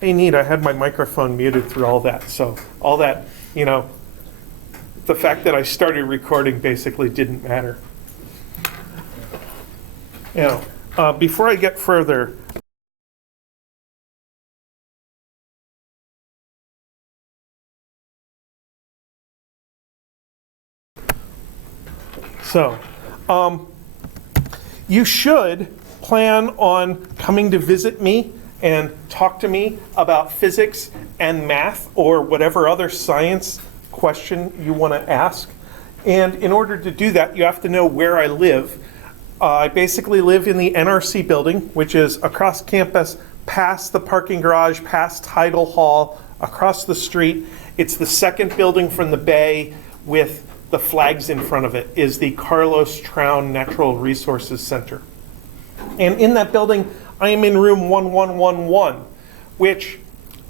Hey, neat, I had my microphone muted through all that. So all that, the fact that I started recording basically didn't matter. Before I get further, you should plan on coming to visit me and talk to me about physics and math or whatever other science question you want to ask. And in order to do that, you have to know where I live. I basically live in the NRC building, which is across campus, past the parking garage, past Tidal Hall, across the street. It's the second building from the bay with the flags in front of it, is the Carlos Trown Natural Resources Center. And in that building, I am in room 1111, which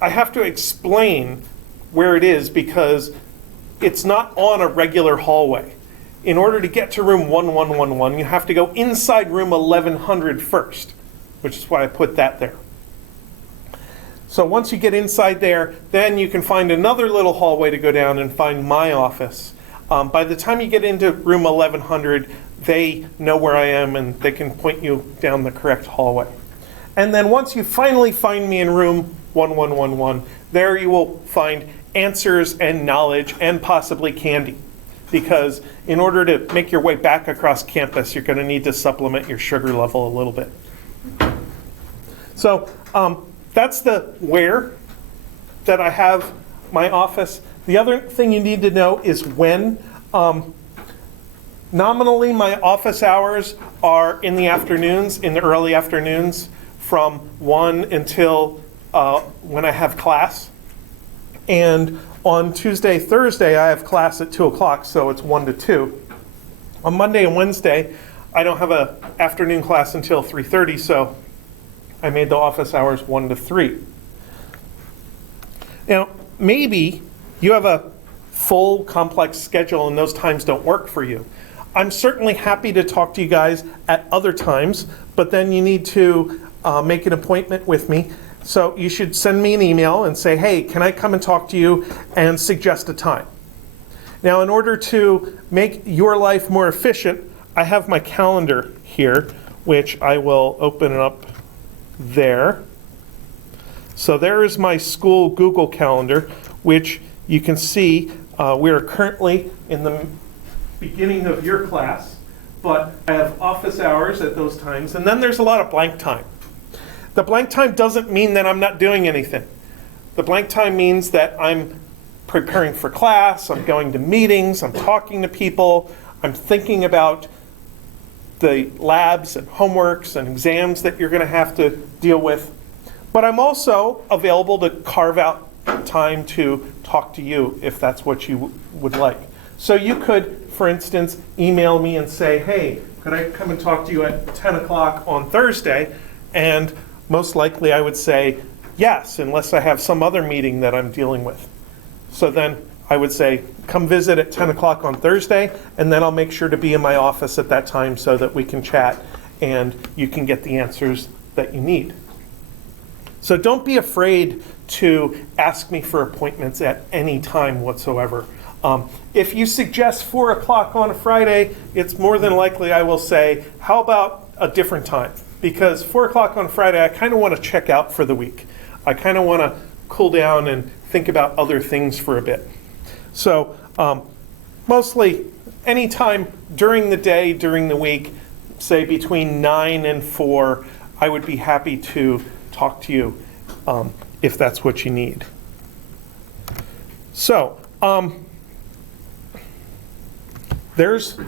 I have to explain where it is because it's not on a regular hallway. In order to get to room 1111, you have to go inside room 1100 first, which is why I put that there. So once you get inside there, then you can find another little hallway to go down and find my office. By the time you get into room 1100, they know where I am and they can point you down the correct hallway. And then once you finally find me in room 1111, there you will find answers and knowledge and possibly candy. Because in order to make your way back across campus, you're going to need to supplement your sugar level a little bit. So that's the where that I have my office. The other thing you need to know is when. Nominally, my office hours are in the afternoons, in the early afternoons, from 1 until when I have class. And on Tuesday, Thursday, I have class at 2 o'clock, so it's 1 to 2. On Monday and Wednesday, I don't have an afternoon class until 3:30, so I made the office hours 1 to 3. Now, maybe you have a full, complex schedule and those times don't work for you. I'm certainly happy to talk to you guys at other times, but then you need to make an appointment with me. So you should send me an email and say, hey, can I come and talk to you, and suggest a time. Now, in order to make your life more efficient, I have my calendar here, which I will open up there. So there is my school Google Calendar, which you can see we are currently in the beginning of your class, but I have office hours at those times, and then there's a lot of blank time. The blank time doesn't mean that I'm not doing anything. The blank time means that I'm preparing for class, I'm going to meetings, I'm talking to people, I'm thinking about the labs and homeworks and exams that you're going to have to deal with. But I'm also available to carve out time to talk to you if that's what you would like. So you could, for instance, email me and say, hey, could I come and talk to you at 10 o'clock on Thursday? And most likely I would say yes, unless I have some other meeting that I'm dealing with. So then I would say, come visit at 10 o'clock on Thursday, and then I'll make sure to be in my office at that time so that we can chat and you can get the answers that you need. So don't be afraid to ask me for appointments at any time whatsoever. If you suggest 4 o'clock on a Friday, it's more than likely I will say, how about a different time? Because 4 o'clock on Friday, I kind of want to check out for the week. I kind of want to cool down and think about other things for a bit. So mostly any time during the day, during the week, say between 9 and 4, I would be happy to talk to you if that's what you need. So there's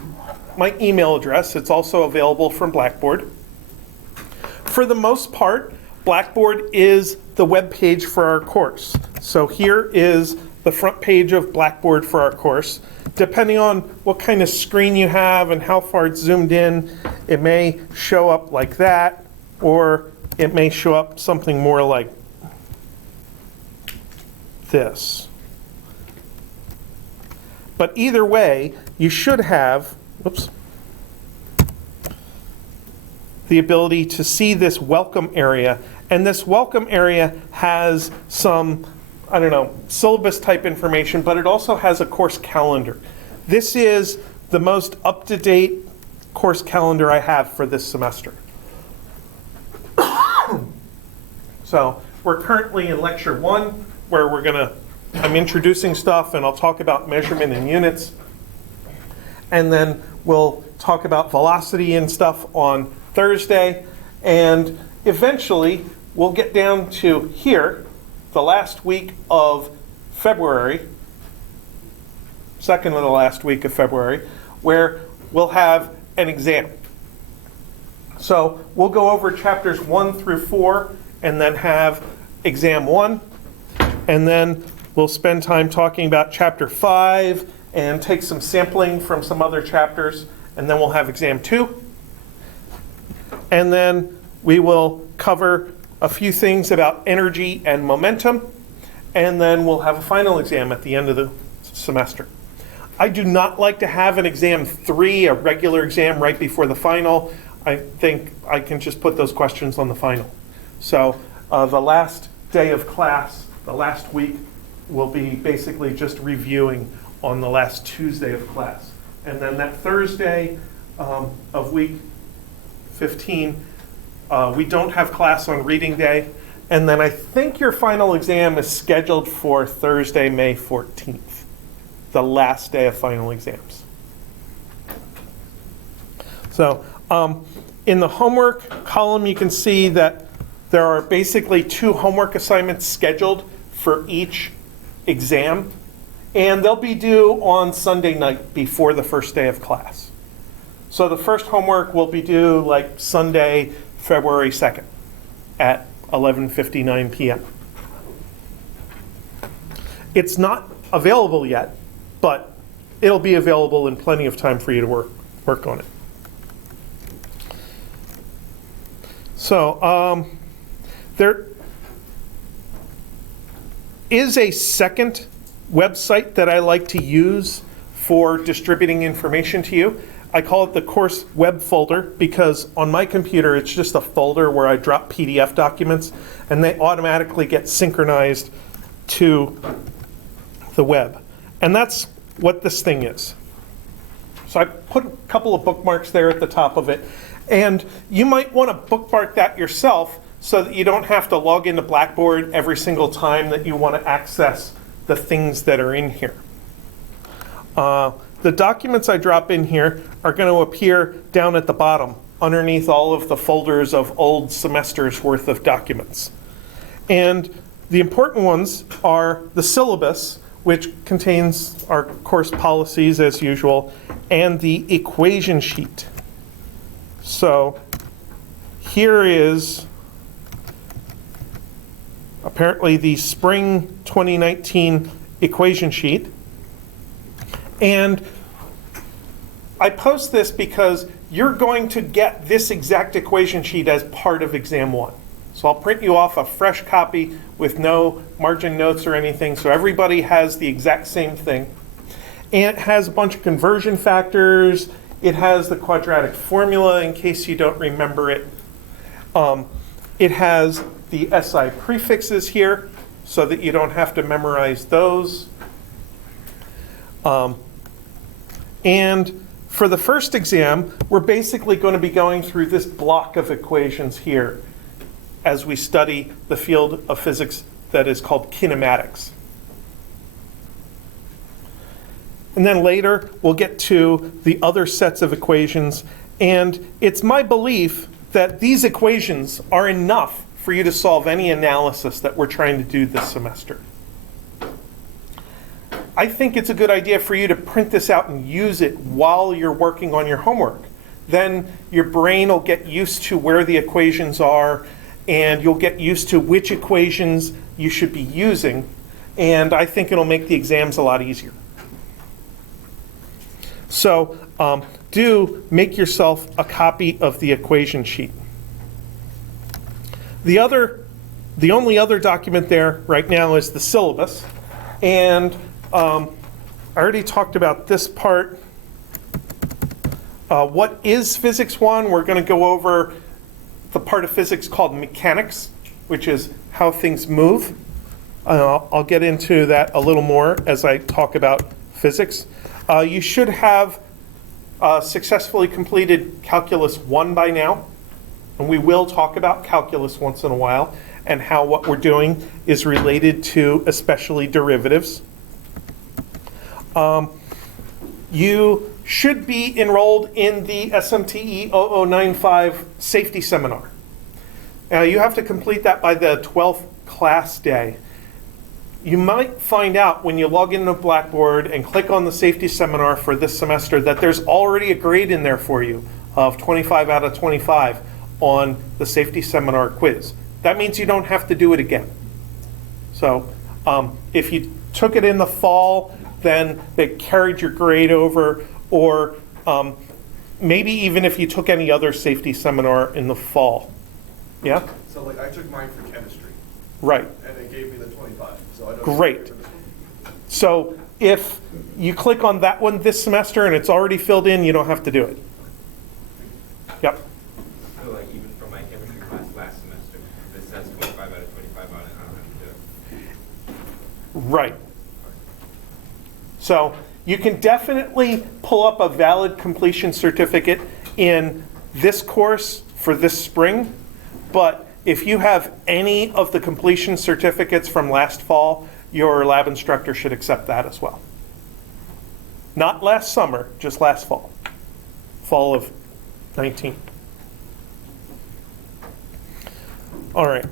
my email address. It's also available from Blackboard. For the most part, Blackboard is the web page for our course. So here is the front page of Blackboard for our course. Depending on what kind of screen you have and how far it's zoomed in, it may show up like that, or it may show up something more like this. But either way, you should have, the ability to see this welcome area And this welcome area has some, I don't know, syllabus type information, but it also has a course calendar. This is the most up-to-date course calendar I have for this semester. So we're currently in lecture 1, where I'm introducing stuff and I'll talk about measurement in units. And then we'll talk about velocity and stuff on Thursday. And eventually we'll get down to here, the last week of February, second of the last week of February, where we'll have an exam. So we'll go over chapters 1 through 4 and then have exam 1. And then we'll spend time talking about chapter 5 and take some sampling from some other chapters. And then we'll have exam 2. And then we will cover a few things about energy and momentum. And then we'll have a final exam at the end of the semester. I do not like to have an exam 3, a regular exam right before the final. I think I can just put those questions on the final. So the last day of class, the last week, will be basically just reviewing on the last Tuesday of class. And then that Thursday of week 15, we don't have class on reading day. And then I think your final exam is scheduled for Thursday, May 14th, the last day of final exams. So in the homework column, you can see that there are basically 2 homework assignments scheduled for each exam, and they'll be due on Sunday night before the first day of class. So the first homework will be due like Sunday, February 2nd at 11:59 p.m. It's not available yet, but it'll be available in plenty of time for you to work on it. So there is a second website that I like to use for distributing information to you. I call it the course web folder because on my computer it's just a folder where I drop PDF documents and they automatically get synchronized to the web. And that's what this thing is. So I put a couple of bookmarks there at the top of it. And you might want to bookmark that yourself so that you don't have to log into Blackboard every single time that you want to access the things that are in here. The documents I drop in here are going to appear down at the bottom underneath all of the folders of old semesters worth of documents. And the important ones are the syllabus, which contains our course policies as usual, and the equation sheet. So here is apparently the spring 2019 equation sheet. And I post this because you're going to get this exact equation sheet as part of exam 1. So I'll print you off a fresh copy with no margin notes or anything, so everybody has the exact same thing. And it has a bunch of conversion factors. It has the quadratic formula in case you don't remember it. It has the SI prefixes here so that you don't have to memorize those. And for the first exam, we're basically going to be going through this block of equations here as we study the field of physics that is called kinematics. And then later, we'll get to the other sets of equations. And it's my belief that these equations are enough for you to solve any analysis that we're trying to do this semester. I think it's a good idea for you to print this out and use it while you're working on your homework. Then your brain will get used to where the equations are, and you'll get used to which equations you should be using. And I think it'll make the exams a lot easier. So do make yourself a copy of the equation sheet. The only other document there right now is the syllabus. And I already talked about this part. What is Physics 1? We're going to go over the part of physics called mechanics. which is how things move. I'll get into that a little more as I talk about physics. You should have successfully completed Calculus 1 by now, and we will talk about calculus once in a while and how what we're doing is related to especially derivatives. You should be enrolled in the SMTE 0095 safety seminar. Now you have to complete that by the 12th class day. You might find out when you log into Blackboard and click on the safety seminar for this semester that there's already a grade in there for you of 25 out of 25 on the safety seminar quiz. That means you don't have to do it again. So if you took it in the fall, then they carried your grade over, or maybe even if you took any other safety seminar in the fall. Yeah? So like I took mine for chemistry. Right. And they gave me the 25. So I don't Great. So if you click on that one this semester and it's already filled in, you don't have to do it. Yep. So like even from my chemistry class last semester, if it says 25 out of 25 on it, I don't have to do it. Right. So you can definitely pull up a valid completion certificate in this course for this spring, but if you have any of the completion certificates from last fall, your lab instructor should accept that as well. Not last summer, just last fall. Fall of 19. All right.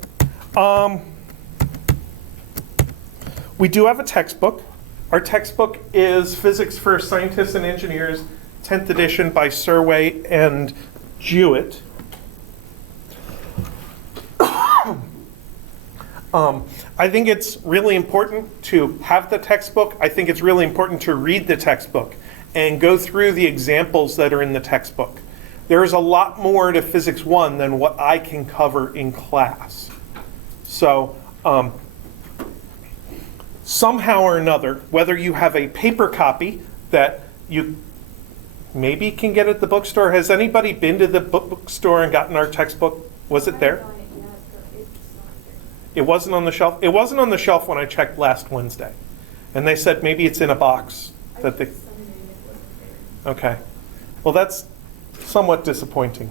We do have a textbook. Our textbook is Physics for Scientists and Engineers, 10th edition by Surway and Jewett. I think it's really important to have the textbook. I think it's really important to read the textbook and go through the examples that are in the textbook. There is a lot more to Physics 1 than what I can cover in class. So somehow or another, whether you have a paper copy that you maybe can get at the bookstore. Has anybody been to the bookstore and gotten our textbook? Was it there? It wasn't on the shelf? It wasn't on the shelf when I checked last Wednesday. And they said maybe it's in a box. That they. Okay. Well, that's somewhat disappointing.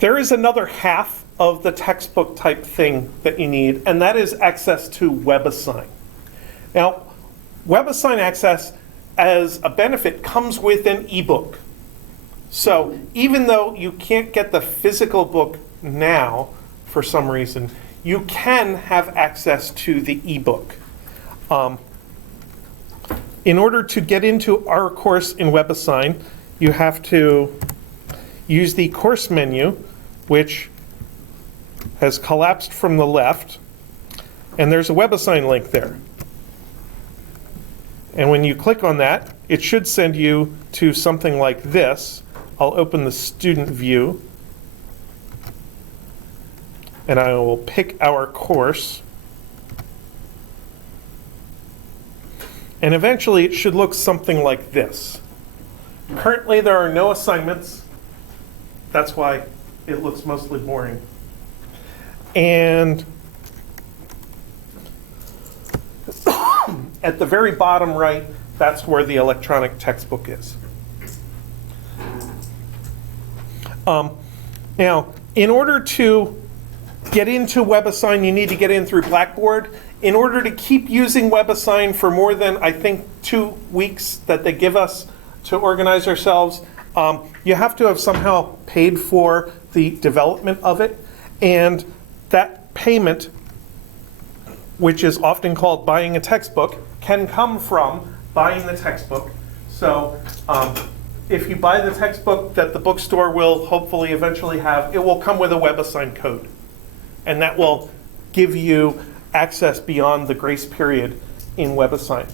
There is another half of the textbook type thing that you need, and that is access to WebAssign. Now, WebAssign access as a benefit comes with an ebook. So even though you can't get the physical book now for some reason, you can have access to the ebook. In order to get into our course in WebAssign, you have to use the course menu, which has collapsed from the left, and there's a WebAssign link there. And when you click on that, it should send you to something like this. I'll open the student view, and I will pick our course. And eventually it should look something like this. Currently there are no assignments. That's why it looks mostly boring. And at the very bottom right, that's where the electronic textbook is. Now, in order to get into WebAssign, you need to get in through Blackboard. In order to keep using WebAssign for more than, I think, 2 weeks that they give us to organize ourselves, you have to have somehow paid for the development of it. And that payment, which is often called buying a textbook, can come from buying the textbook. So if you buy the textbook that the bookstore will hopefully eventually have, it will come with a WebAssign code. And that will give you access beyond the grace period in WebAssign.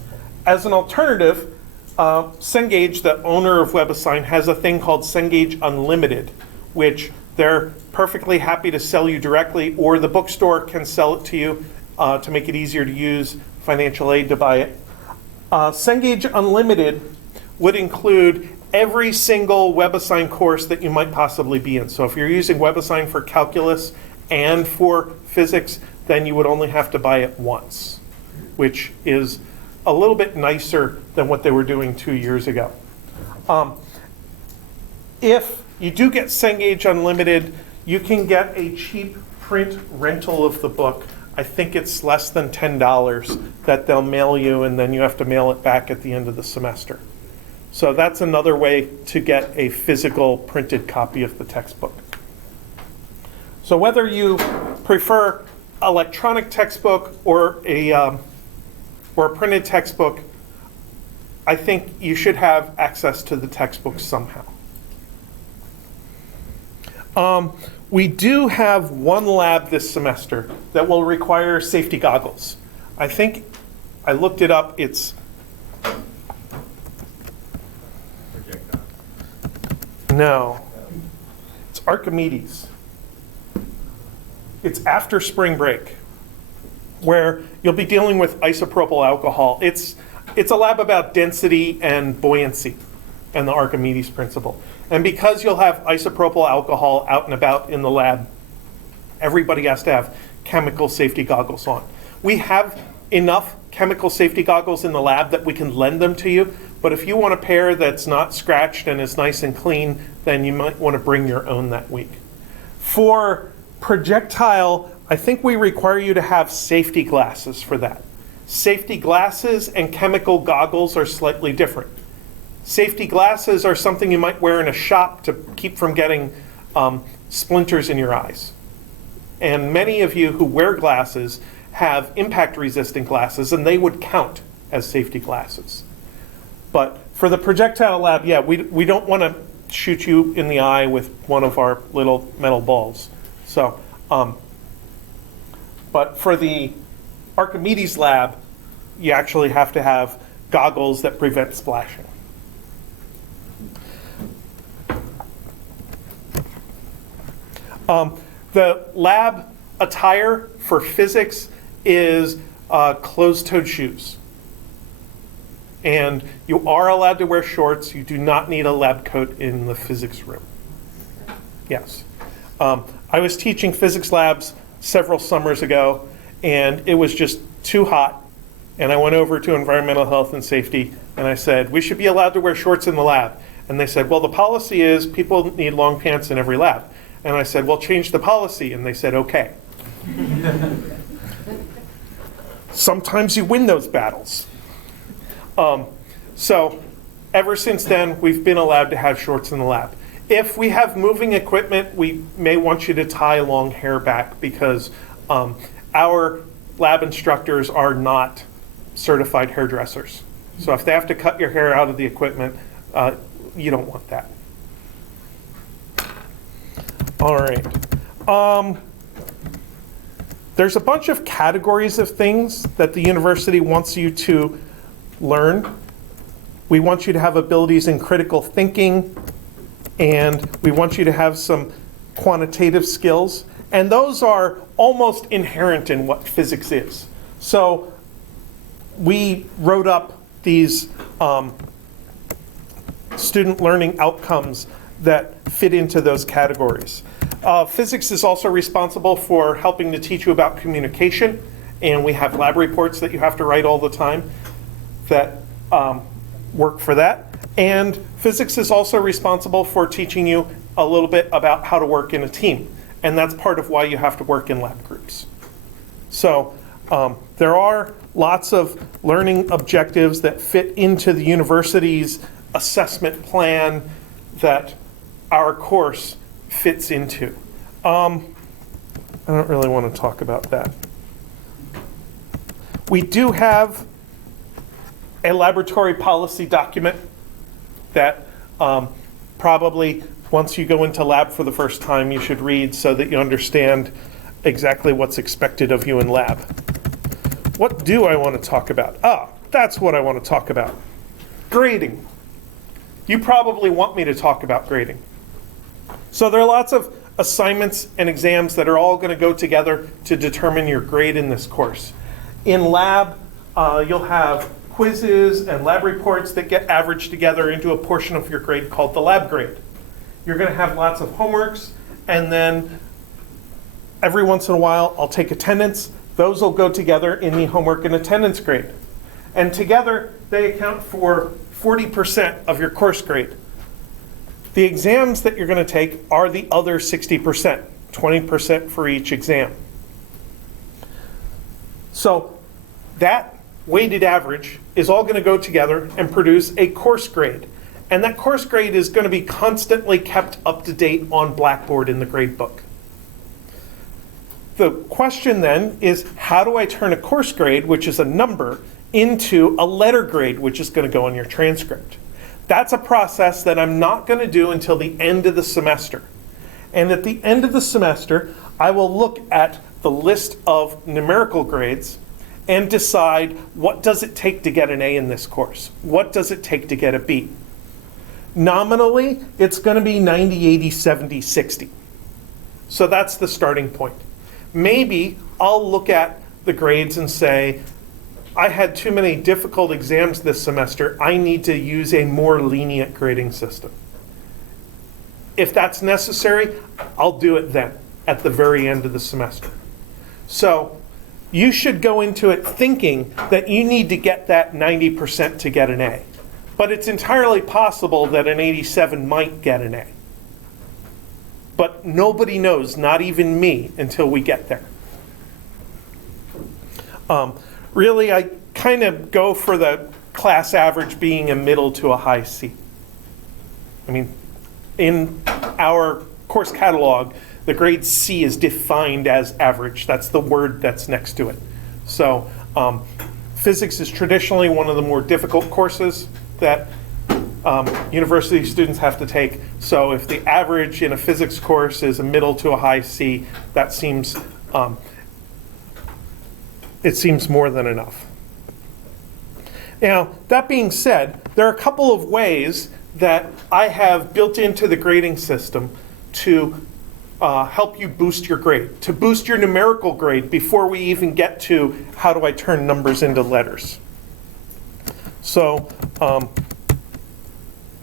As an alternative, Cengage, the owner of WebAssign, has a thing called Cengage Unlimited, which they're perfectly happy to sell you directly, or the bookstore can sell it to you to make it easier to use, financial aid to buy it. Cengage Unlimited would include every single WebAssign course that you might possibly be in. So if you're using WebAssign for calculus and for physics, then you would only have to buy it once, which is a little bit nicer than what they were doing 2 years ago. If you do get Cengage Unlimited, you can get a cheap print rental of the book. I think it's less than $10 that they'll mail you, and then you have to mail it back at the end of the semester. So that's another way to get a physical printed copy of the textbook. So whether you prefer electronic textbook or a printed textbook, I think you should have access to the textbook somehow. We do have one lab this semester that will require safety goggles. I think I looked it up. It's Projectile. no, it's Archimedes. It's after spring break, where you'll be dealing with isopropyl alcohol. It's a lab about density and buoyancy and the Archimedes principle. And because you'll have isopropyl alcohol out and about in the lab, everybody has to have chemical safety goggles on. We have enough chemical safety goggles in the lab that we can lend them to you, but if you want a pair that's not scratched and is nice and clean, then you might want to bring your own that week. For projectile, I think we require you to have safety glasses for that. Safety glasses and chemical goggles are slightly different. Safety glasses are something you might wear in a shop to keep from getting splinters in your eyes. And many of you who wear glasses have impact-resistant glasses, and they would count as safety glasses. But for the projectile lab, yeah, we don't want to shoot you in the eye with one of our little metal balls. So, but for the Archimedes lab, you actually have to have goggles that prevent splashing. The lab attire for physics is closed-toed shoes. And you are allowed to wear shorts. You do not need a lab coat in the physics room. Yes. I was teaching physics labs several summers ago, and it was just too hot. And I went over to environmental health and safety, and I said, we should be allowed to wear shorts in the lab. And they said, well, the policy is people need long pants in every lab. And I said, well, change the policy. And they said, okay. Sometimes you win those battles. So ever since then, we've been allowed to have shorts in the lab. If we have moving equipment, we may want you to tie long hair back because our lab instructors are not certified hairdressers. So if they have to cut your hair out of the equipment, you don't want that. All right. There's a bunch of categories of things that the university wants you to learn. We want you to have abilities in critical thinking, and we want you to have some quantitative skills. And those are almost inherent in what physics is. So we wrote up these student learning outcomes that fit into those categories. Physics is also responsible for helping to teach you about communication, and we have lab reports that you have to write all the time that work for that. And physics is also responsible for teaching you a little bit about how to work in a team, and that's part of why you have to work in lab groups. So there are lots of learning objectives that fit into the university's assessment plan that our course fits into. I don't really want to talk about that. We do have a laboratory policy document that probably once you go into lab for the first time you should read so that you understand exactly what's expected of you in lab. What do I want to talk about? That's what I want to talk about. Grading. You probably want me to talk about grading. So there are lots of assignments and exams that are all going to go together to determine your grade in this course. In lab, you'll have quizzes and lab reports that get averaged together into a portion of your grade called the lab grade. You're going to have lots of homeworks, and then every once in a while I'll take attendance. Those will go together in the homework and attendance grade. And together they account for 40% of your course grade. The exams that you're going to take are the other 60%, 20% for each exam. So that weighted average is all going to go together and produce a course grade. And that course grade is going to be constantly kept up to date on Blackboard in the grade book. The question then is, how do I turn a course grade, which is a number, into a letter grade, which is going to go on your transcript? That's a process that I'm not going to do until the end of the semester. And at the end of the semester, I will look at the list of numerical grades and decide, what does it take to get an A in this course? What does it take to get a B? Nominally, it's going to be 90, 80, 70, 60. So that's the starting point. Maybe I'll look at the grades and say, I had too many difficult exams this semester. I need to use a more lenient grading system. If that's necessary, I'll do it then, at the very end of the semester. So you should go into it thinking that you need to get that 90% to get an A. But it's entirely possible that an 87 might get an A. But nobody knows, not even me, until we get there. Really, I kind of go for the class average being a middle to a high C. I mean, in our course catalog, the grade C is defined as average. That's the word that's next to it. So physics is traditionally one of the more difficult courses that university students have to take. So if the average in a physics course is a middle to a high C, that seems, it seems more than enough. Now, that being said, there are a couple of ways that I have built into the grading system to help you boost your grade, to boost your numerical grade before we even get to how do I turn numbers into letters. So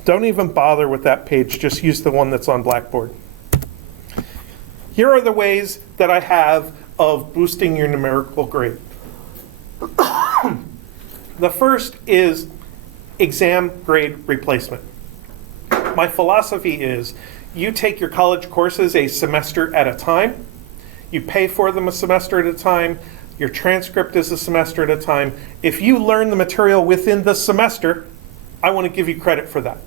don't even bother with that page, just use the one that's on Blackboard. Here are the ways that I have of boosting your numerical grade. The first is exam grade replacement. My philosophy is you take your college courses a semester at a time, you pay for them a semester at a time, your transcript is a semester at a time. If you learn the material within the semester, I want to give you credit for that.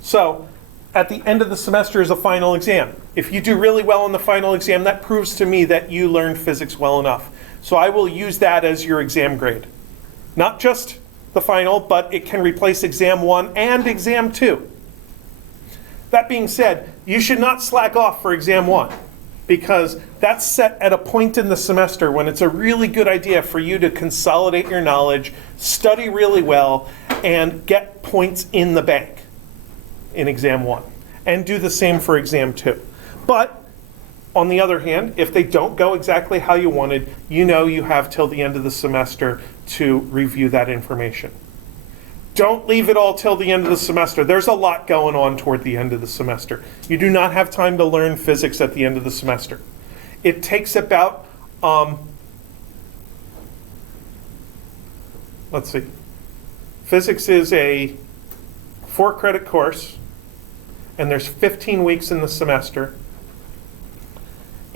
So at the end of the semester is a final exam. If you do really well in the final exam, that proves to me that you learned physics well enough. So I will use that as your exam grade. Not just the final, but it can replace exam 1 and exam 2. That being said, you should not slack off for exam 1, because that's set at a point in the semester when it's a really good idea for you to consolidate your knowledge, study really well, and get points in the bank in exam 1. And do the same for exam 2. But on the other hand, if they don't go exactly how you wanted, you know you have till the end of the semester to review that information. Don't leave it all till the end of the semester. There's a lot going on toward the end of the semester. You do not have time to learn physics at the end of the semester. It takes about, let's see, physics is a 4-credit course, and there's 15 weeks in the semester.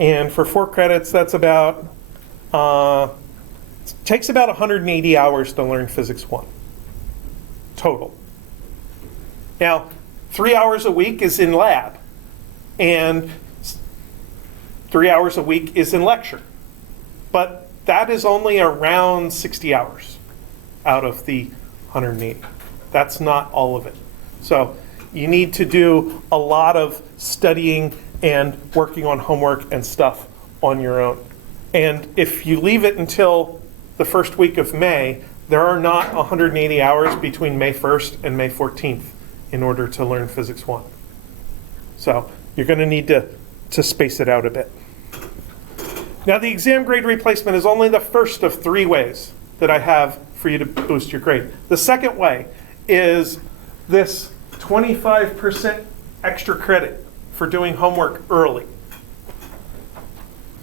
And for 4 credits, that's about, it takes about 180 hours to learn Physics 1, total. Now, 3 hours a week is in lab, and 3 hours a week is in lecture. But that is only around 60 hours out of the 180. That's not all of it. So you need to do a lot of studying and working on homework and stuff on your own. And if you leave it until the first week of May, there are not 180 hours between May 1st and May 14th in order to learn Physics 1. So you're going to need to space it out a bit. Now, the exam grade replacement is only the first of 3 ways that I have for you to boost your grade. The second way is this 25% extra credit for doing homework early.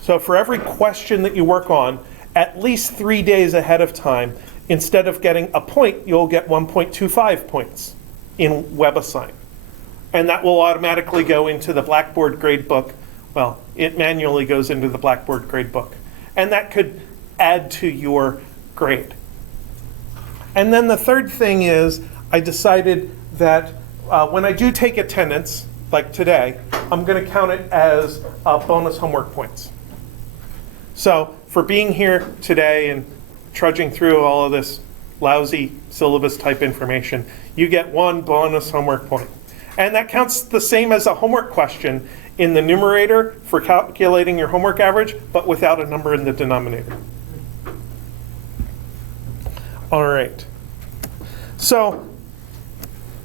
So for every question that you work on, at least 3 days ahead of time, instead of getting a point, you'll get 1.25 points in WebAssign. And that will automatically go into the Blackboard gradebook. Well, it manually goes into the Blackboard gradebook. And that could add to your grade. And then the third thing is, I decided that when I do take attendance, like today, I'm going to count it as bonus homework points. So for being here today and trudging through all of this lousy syllabus type information, you get 1 bonus homework point. And that counts the same as a homework question in the numerator for calculating your homework average, but without a number in the denominator. All right. So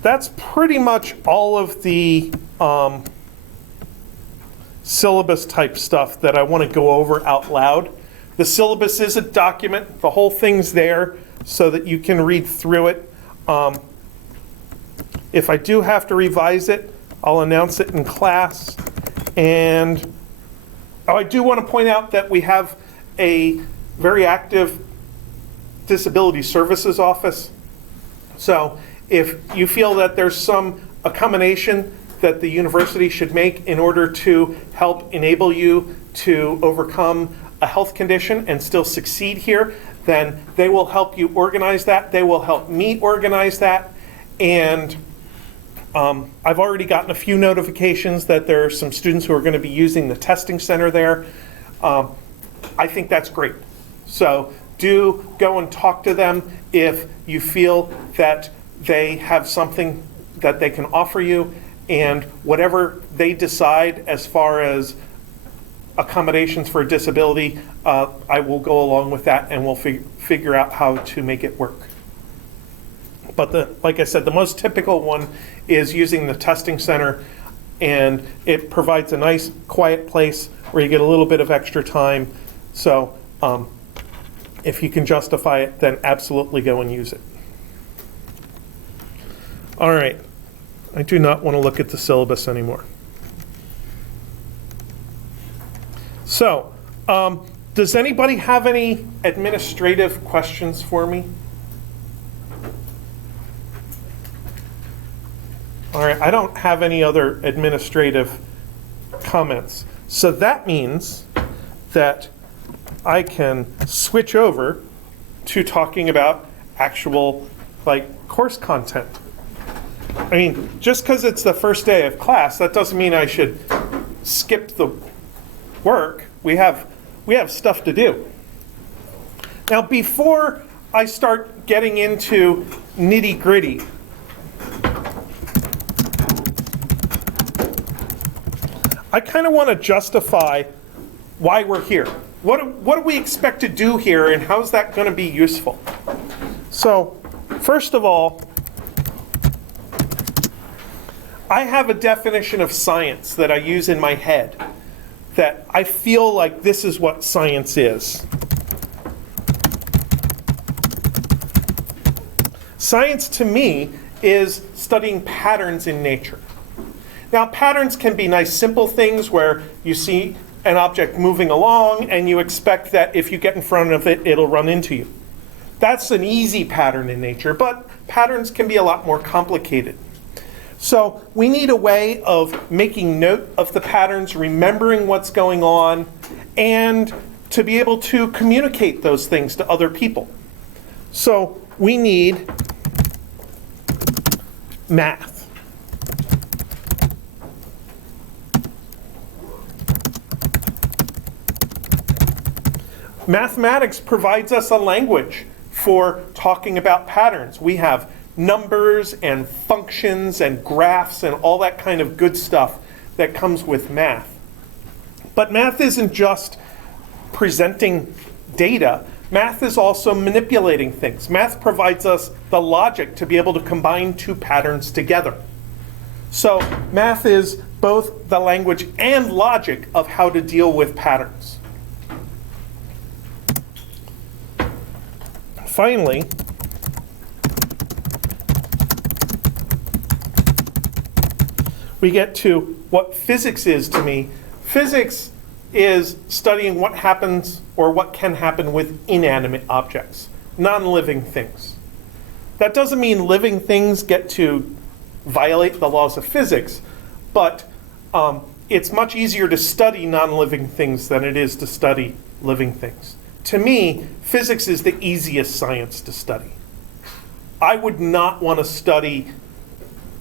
that's pretty much all of the syllabus type stuff that I want to go over out loud. The syllabus is a document. The whole thing's there so that you can read through it. If I do have to revise it, I'll announce it in class. And I do want to point out that we have a very active disability services office. So if you feel that there's some accommodation that the university should make in order to help enable you to overcome a health condition and still succeed here, then they will help you organize that. They will help me organize that. And I've already gotten a few notifications that there are some students who are going to be using the testing center there. I think that's great. So do go and talk to them if you feel that they have something that they can offer you, and whatever they decide as far as accommodations for a disability, I will go along with that and we'll figure out how to make it work. But like I said, the most typical one is using the testing center, and it provides a nice quiet place where you get a little bit of extra time. So if you can justify it, then absolutely go and use it. All right, I do not want to look at the syllabus anymore. So, does anybody have any administrative questions for me? All right, I don't have any other administrative comments. So that means that I can switch over to talking about actual, course content. I mean, just because it's the first day of class, that doesn't mean I should skip the work. We have stuff to do. Now, before I start getting into nitty-gritty, I kind of want to justify why we're here. What do we expect to do here, and how is that going to be useful? So, first of all, I have a definition of science that I use in my head, that I feel like this is what science is. Science, to me, is studying patterns in nature. Now, patterns can be nice, simple things where you see an object moving along and you expect that if you get in front of it, it'll run into you. That's an easy pattern in nature, but patterns can be a lot more complicated. So we need a way of making note of the patterns, remembering what's going on, and to be able to communicate those things to other people. So we need math. Mathematics provides us a language for talking about patterns. We have numbers and functions and graphs and all that kind of good stuff that comes with math. But math isn't just presenting data. Math is also manipulating things. Math provides us the logic to be able to combine two patterns together. So math is both the language and logic of how to deal with patterns. Finally, we get to what physics is to me. Physics is studying what happens or what can happen with inanimate objects, non-living things. That doesn't mean living things get to violate the laws of physics, but it's much easier to study non-living things than it is to study living things. To me, physics is the easiest science to study. I would not want to study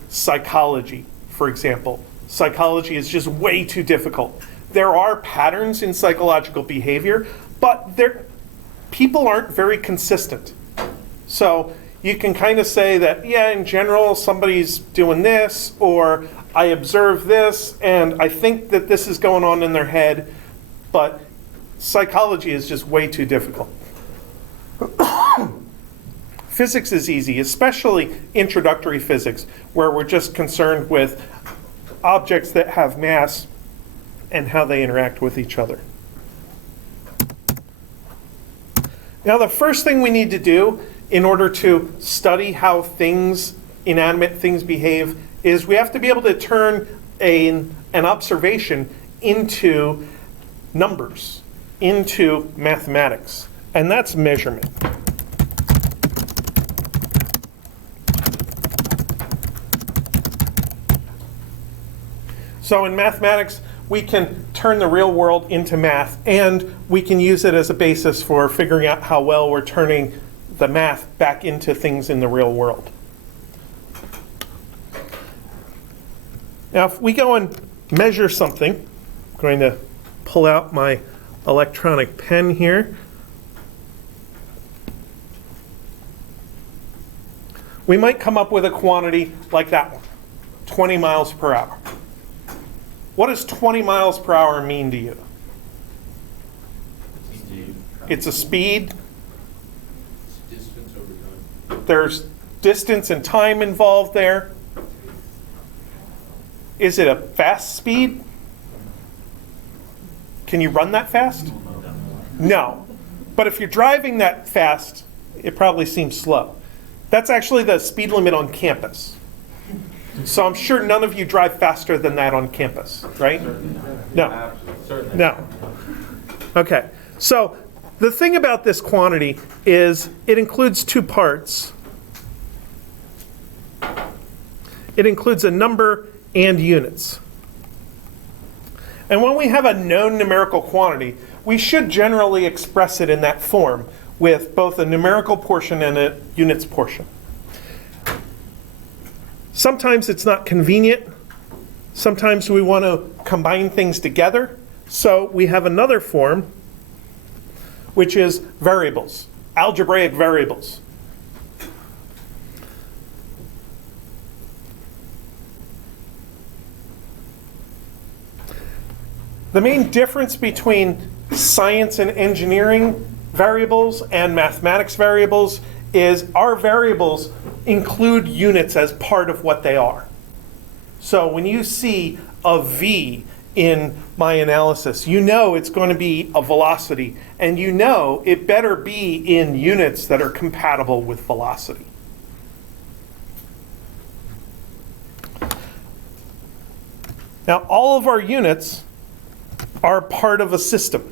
psychology, for example. Psychology is just way too difficult. There are patterns in psychological behavior, but people aren't very consistent. So you can kind of say that, yeah, in general, somebody's doing this, or I observe this, and I think that this is going on in their head, but psychology is just way too difficult. Physics is easy, especially introductory physics, where we're just concerned with objects that have mass and how they interact with each other. Now, the first thing we need to do in order to study how things, inanimate things, behave is we have to be able to turn an observation into numbers, into mathematics, and that's measurement. So in mathematics, we can turn the real world into math, and we can use it as a basis for figuring out how well we're turning the math back into things in the real world. Now, if we go and measure something, I'm going to pull out my electronic pen here. We might come up with a quantity like that one, 20 miles per hour. What does 20 miles per hour mean to you? It's a speed. It's distance over time. There's distance and time involved there. Is it a fast speed? Can you run that fast? No. But if you're driving that fast, it probably seems slow. That's actually the speed limit on campus. So I'm sure none of you drive faster than that on campus, right? No. No. Okay. So the thing about this quantity is it includes two parts. It includes a number and units. And when we have a known numerical quantity, we should generally express it in that form with both a numerical portion and a units portion. Sometimes it's not convenient. Sometimes we want to combine things together. So we have another form, which is variables, algebraic variables. The main difference between science and engineering variables and mathematics variables is our variables include units as part of what they are. So when you see a V in my analysis, you know it's going to be a velocity, and you know it better be in units that are compatible with velocity. Now, all of our units are part of a system.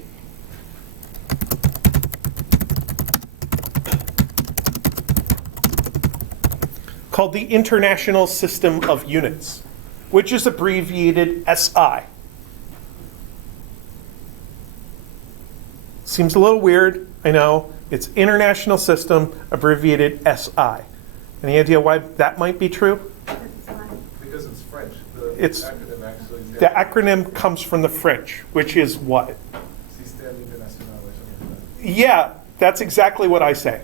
Called the International System of Units, which is abbreviated SI. Seems a little weird, I know. It's International System, abbreviated SI. Any idea why that might be true? Because it's French. It's- acronym actually. The acronym comes from the French, which is what? Système International or something like that. Yeah, that's exactly what I say.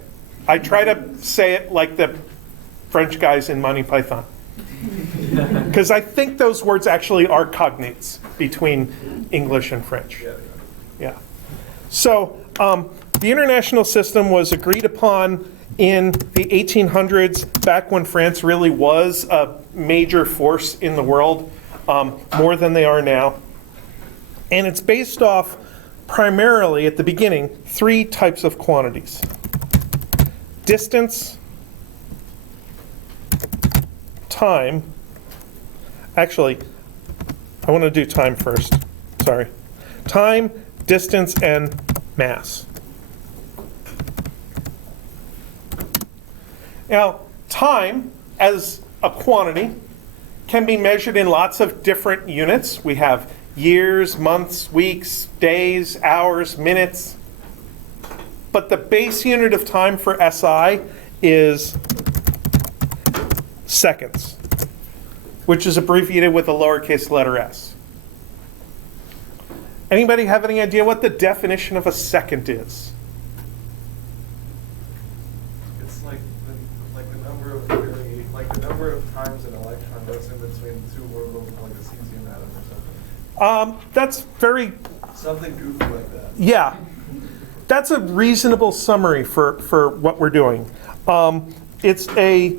I try to say it like the French guys in Monty Python. Because I think those words actually are cognates between English and French. Yeah. Yeah. So the international system was agreed upon in the 1800s, back when France really was a major force in the world, more than they are now. And it's based off primarily, at the beginning, three types of quantities: distance, time. Actually, I want to do time first. Sorry. Time, distance, and mass. Now, time as a quantity can be measured in lots of different units. We have years, months, weeks, days, hours, minutes. But the base unit of time for SI is seconds, which is abbreviated with a lowercase letter s. Anybody have any idea what the definition of a second is? It's like the number of the number of times an electron goes in between two orbitals of like a cesium atom or something. That's very, Something goofy like that. yeah. That's a reasonable summary for what we're doing. It's a,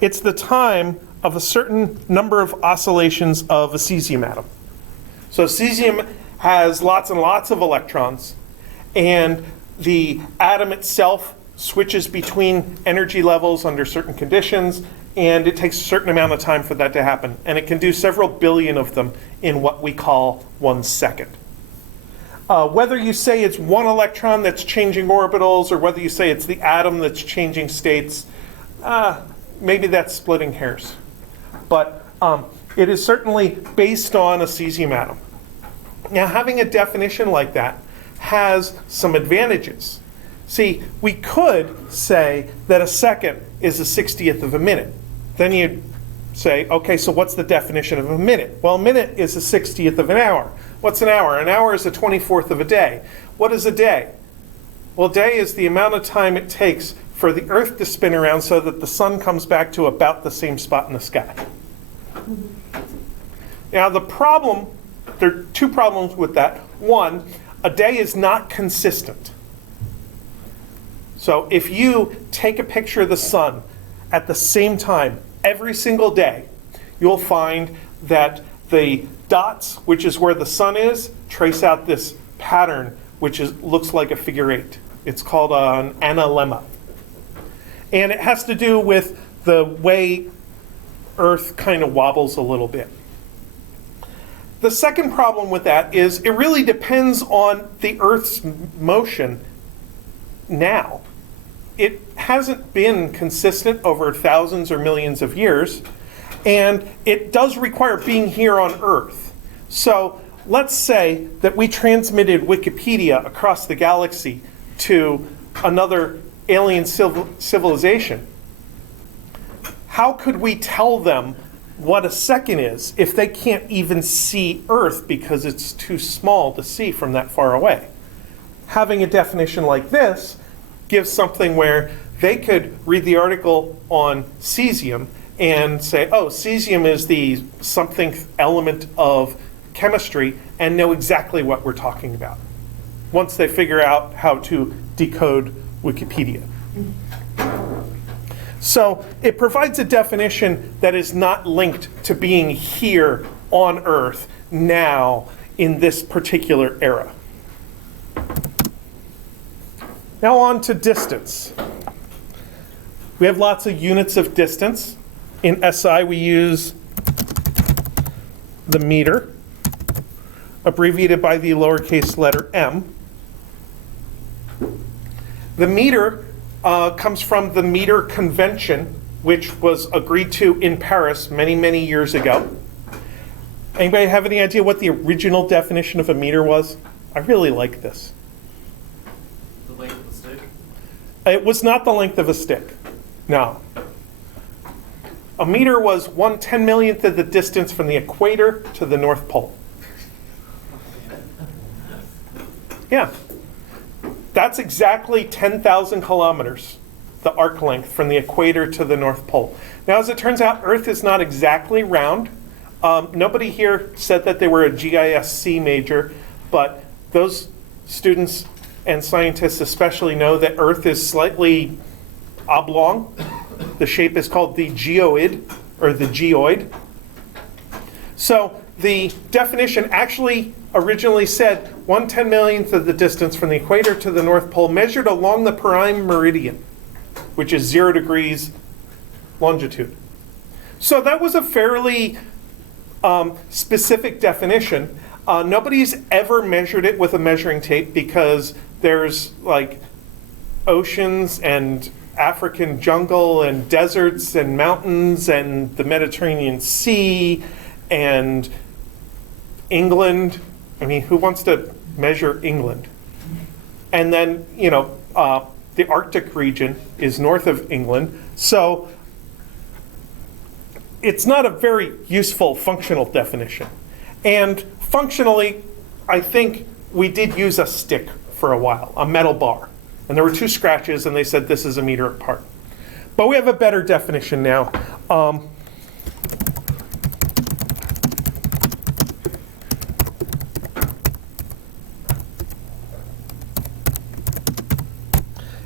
it's the time of a certain number of oscillations of a cesium atom. So cesium has lots and lots of electrons, and the atom itself switches between energy levels under certain conditions, and it takes a certain amount of time for that to happen. And it can do several billion of them in what we call 1 second. Whether you say it's one electron that's changing orbitals, or whether you say it's the atom that's changing states, maybe that's splitting hairs. But it is certainly based on a cesium atom. Now, having a definition like that has some advantages. See, we could say that a second is a 60th of a minute. Then you'd say, okay, so what's the definition of a minute? Well, a minute is a 60th of an hour. What's an hour? An hour is a 24th of a day. What is a day? Well, a day is the amount of time it takes for the Earth to spin around so that the sun comes back to about the same spot in the sky. Now, the problem, there are two problems with that. One, a day is not consistent. So if you take a picture of the sun at the same time every single day, you'll find that the dots, which is where the sun is, trace out this pattern which looks like a figure 8. It's called an analemma. And it has to do with the way Earth kind of wobbles a little bit. The second problem with that is it really depends on the Earth's motion now. It hasn't been consistent over thousands or millions of years, and it does require being here on Earth. So let's say that we transmitted Wikipedia across the galaxy to another alien civilization. How could we tell them what a second is if they can't even see Earth because it's too small to see from that far away? Having a definition like this gives something where they could read the article on cesium and say, oh, cesium is the something element of chemistry, and know exactly what we're talking about once they figure out how to decode Wikipedia. So it provides a definition that is not linked to being here on Earth now in this particular era. Now on to distance. We have lots of units of distance. In SI, we use the meter, abbreviated by the lowercase letter m. The meter comes from the meter convention, which was agreed to in Paris many, many years ago. Anybody have any idea what the original definition of a meter was? I really like this. The length of the stick? It was not the length of a stick. No. A meter was 1/10,000,000th of the distance from the equator to the North Pole. Yeah. That's exactly 10,000 kilometers, the arc length from the equator to the North Pole. Now, as it turns out, Earth is not exactly round. Nobody here said that they were a GISC major, but those students and scientists especially know that Earth is slightly oblong. The shape is called the geoid, or the geoid. So the definition actually originally said 1/10,000,000th of the distance from the equator to the North Pole measured along the prime meridian. which is 0 degrees longitude. So that was a fairly specific definition. Nobody's ever measured it with a measuring tape because there's like oceans and African jungle and deserts and mountains and the Mediterranean Sea and England. I mean, who wants to measure England? And then, the Arctic region is north of England. So it's not a very useful functional definition. And functionally, I think we did use a stick for a while, a metal bar. And there were 2 scratches, and they said this is a meter apart. But we have a better definition now.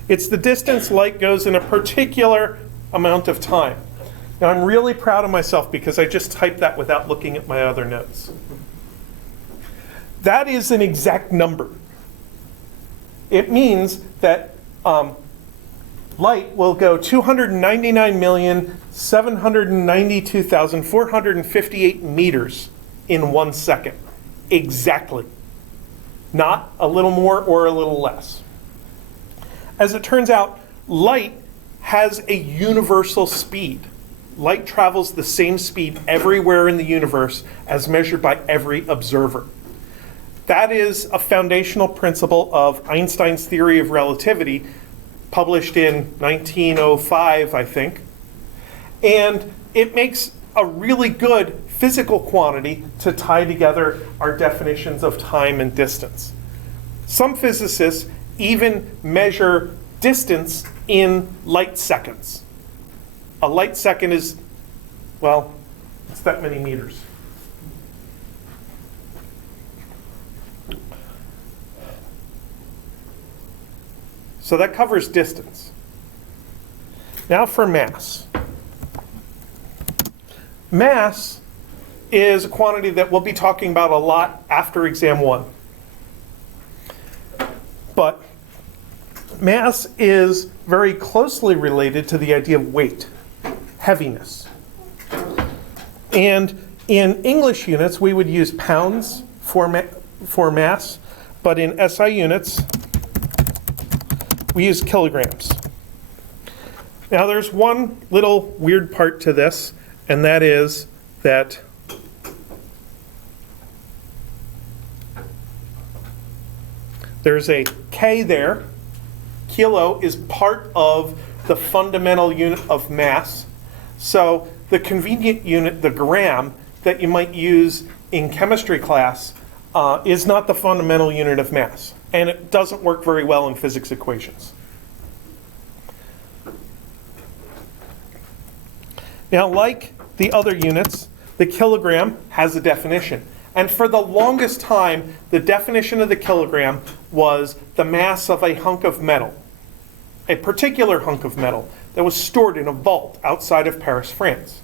It's the distance light goes in a particular amount of time. Now, I'm really proud of myself because I just typed that without looking at my other notes. That is an exact number. It means that light will go 299,792,458 meters in 1 second. Exactly. Not a little more or a little less. As it turns out, light has a universal speed. Light travels the same speed everywhere in the universe as measured by every observer. That is a foundational principle of Einstein's theory of relativity, published in 1905, I think. And it makes a really good physical quantity to tie together our definitions of time and distance. Some physicists even measure distance in light seconds. A light second is, well, it's that many meters. So that covers distance. Now for mass. Mass is a quantity that we'll be talking about a lot after exam 1. But mass is very closely related to the idea of weight, heaviness. And in English units, we would use pounds for mass, but in SI units, we use kilograms. Now there's one little weird part to this, and that is that there's a K there. Kilo is part of the fundamental unit of mass. So the convenient unit, the gram, that you might use in chemistry class is not the fundamental unit of mass. And it doesn't work very well in physics equations. Now, like the other units, the kilogram has a definition. And for the longest time, the definition of the kilogram was the mass of a hunk of metal, a particular hunk of metal that was stored in a vault outside of Paris, France.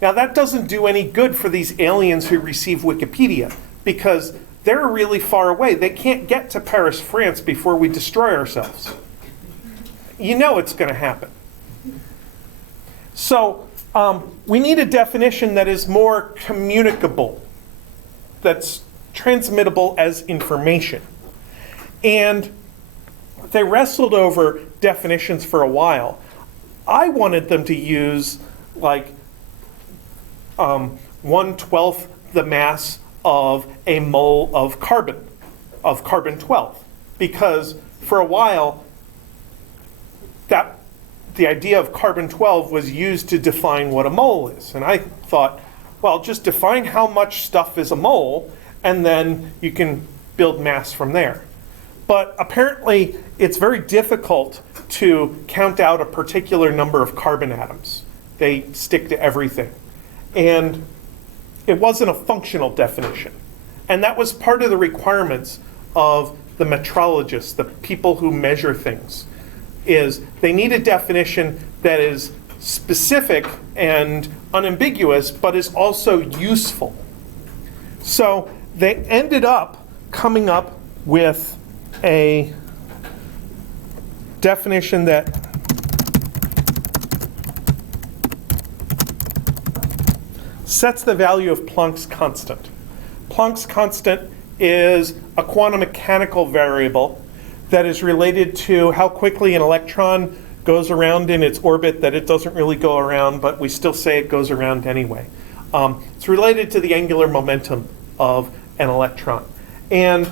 Now, that doesn't do any good for these aliens who receive Wikipedia, because they're really far away. They can't get to Paris, France before we destroy ourselves. You know it's going to happen. So we need a definition that is more communicable, that's transmittable as information. And they wrestled over definitions for a while. I wanted them to use like 1/12 the mass of a mole of carbon-12, because for a while that the idea of carbon-12 was used to define what a mole is. And I thought, well, just define how much stuff is a mole, and then you can build mass from there. But apparently, it's very difficult to count out a particular number of carbon atoms. They stick to everything. And it wasn't a functional definition. And that was part of the requirements of the metrologists, the people who measure things, is they need a definition that is specific and unambiguous, but is also useful. So they ended up coming up with a definition that sets the value of Planck's constant. Planck's constant is a quantum mechanical variable that is related to how quickly an electron goes around in its orbit that it doesn't really go around, but we still say it goes around anyway. It's related to the angular momentum of an electron. And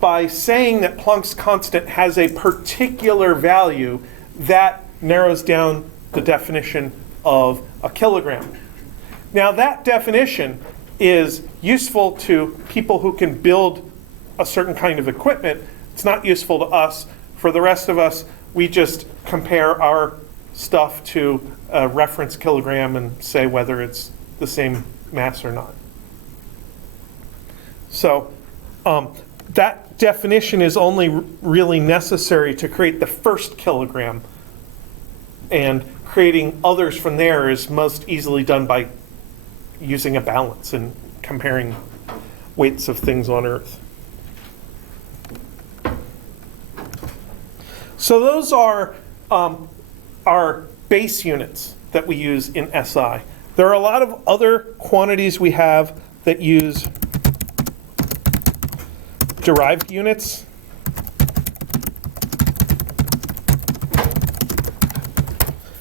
by saying that Planck's constant has a particular value, that narrows down the definition of a kilogram. Now that definition is useful to people who can build a certain kind of equipment. It's not useful to us. For the rest of us, we just compare our stuff to a reference kilogram and say whether it's the same mass or not. So that definition is only really necessary to create the first kilogram, and creating others from there is most easily done by using a balance and comparing weights of things on Earth. So those are our base units that we use in SI. There are a lot of other quantities we have that use derived units.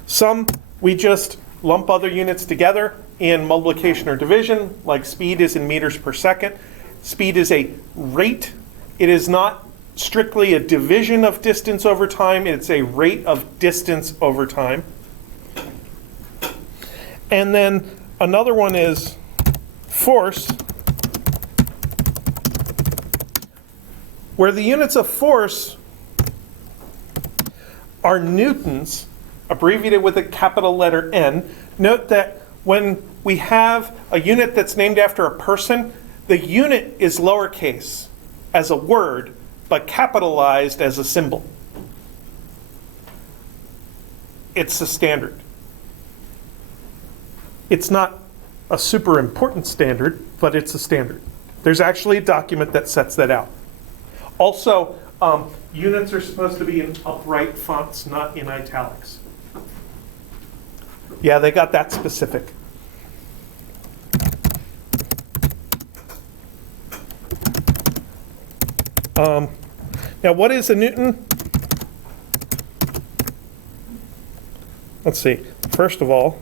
Some we just lump other units together in multiplication or division, like speed is in meters per second. Speed is a rate. It is not strictly a division of distance over time. It's a rate of distance over time. And then another one is force, where the units of force are newtons, abbreviated with a capital letter N. Note that when we have a unit that's named after a person, the unit is lowercase as a word, but capitalized as a symbol. It's the standard. It's not a super important standard, but it's a standard. There's actually a document that sets that out. Also, units are supposed to be in upright fonts, not in italics. Yeah, they got that specific. Now, what is a Newton? Let's see. First of all,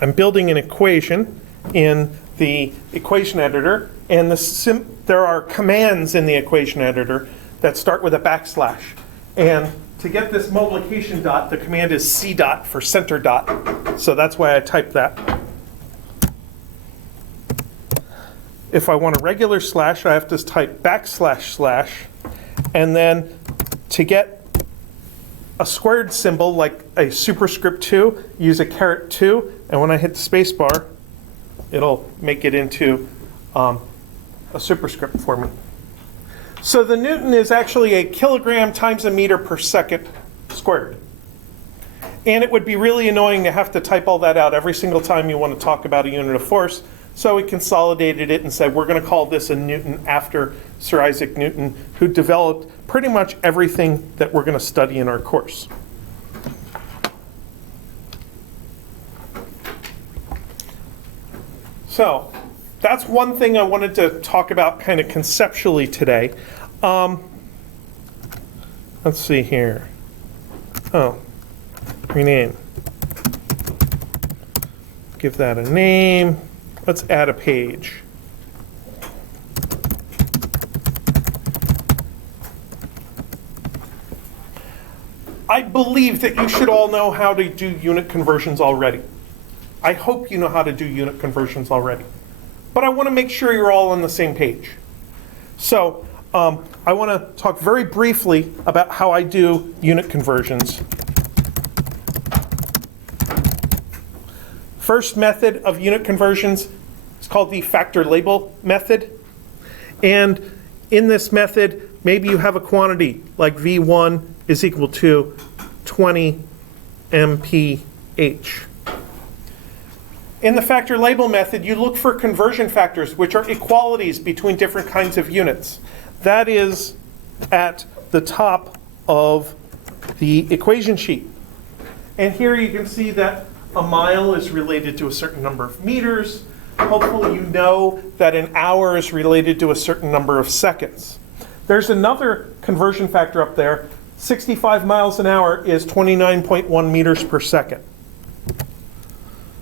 I'm building an equation in the equation editor, and there are commands in the equation editor that start with a backslash. And to get this multiplication dot, the command is C dot for center dot. So that's why I typed that. If I want a regular slash, I have to type backslash slash. And then to get a squared symbol, like a superscript 2, use a caret 2. And when I hit the space bar, it'll make it into a superscript for me. So the Newton is actually a kilogram times a meter per second squared. And it would be really annoying to have to type all that out every single time you want to talk about a unit of force. So we consolidated it and said we're going to call this a Newton after Sir Isaac Newton, who developed pretty much everything that we're going to study in our course. So that's one thing I wanted to talk about kind of conceptually today. Let's see here. Oh, rename. Give that a name. Let's add a page. I believe that you should all know how to do unit conversions already. I hope you know how to do unit conversions already. But I want to make sure you're all on the same page. So I want to talk very briefly about how I do unit conversions. First method of unit conversions is called the factor label method. And in this method, maybe you have a quantity like V1 is equal to 20 mph. In the factor label method, you look for conversion factors, which are equalities between different kinds of units. That is at the top of the equation sheet. And here you can see that a mile is related to a certain number of meters. Hopefully you know that an hour is related to a certain number of seconds. There's another conversion factor up there. 65 miles an hour is 29.1 meters per second.